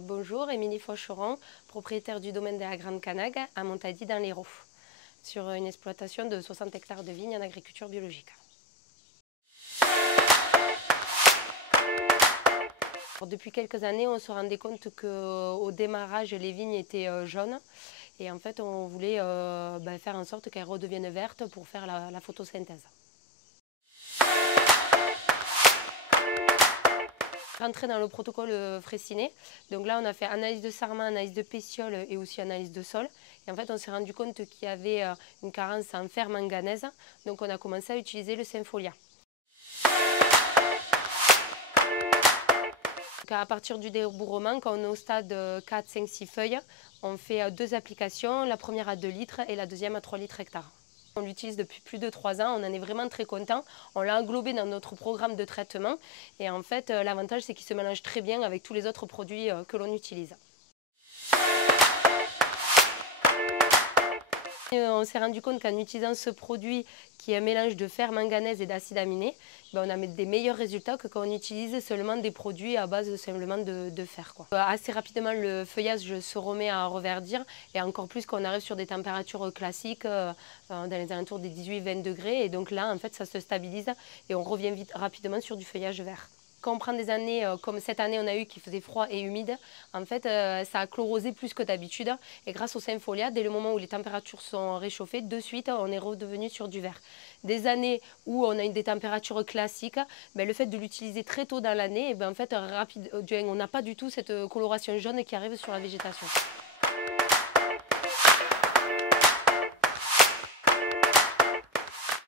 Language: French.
Bonjour, Émilie Faucheron, propriétaire du domaine de la Grande Canague à Montady dans l'Hérault, sur une exploitation de 60 hectares de vignes en agriculture biologique. Alors, depuis quelques années, on se rendait compte qu'au démarrage, les vignes étaient jaunes et en fait, on voulait faire en sorte qu'elles redeviennent vertes pour faire la photosynthèse. Rentrer dans le protocole Fraissinet. Donc là, on a fait analyse de sarment, analyse de pétiole et aussi analyse de sol. Et en fait, on s'est rendu compte qu'il y avait une carence en fer manganèse. Donc on a commencé à utiliser le Symfolia. Donc à partir du débourrement, quand on est au stade 4, 5, 6 feuilles, on fait 2 applications, la première à 2 litres et la deuxième à 3 litres hectare. On l'utilise depuis plus de 3 ans, on en est vraiment très content. On l'a englobé dans notre programme de traitement et en fait l'avantage c'est qu'il se mélange très bien avec tous les autres produits que l'on utilise. On s'est rendu compte qu'en utilisant ce produit qui est un mélange de fer manganèse et d'acide aminé, on a des meilleurs résultats que quand on utilise seulement des produits à base simplement de fer. Assez rapidement, le feuillage se remet à reverdir et encore plus quand on arrive sur des températures classiques dans les alentours des 18-20 degrés. Et donc là, en fait, ça se stabilise et on revient rapidement sur du feuillage vert. Quand on prend des années comme cette année on a eu qui faisait froid et humide, en fait ça a chlorosé plus que d'habitude et grâce au Symfolia, dès le moment où les températures sont réchauffées, de suite on est redevenu sur du vert. Des années où on a eu des températures classiques, le fait de l'utiliser très tôt dans l'année, en fait, on n'a pas du tout cette coloration jaune qui arrive sur la végétation.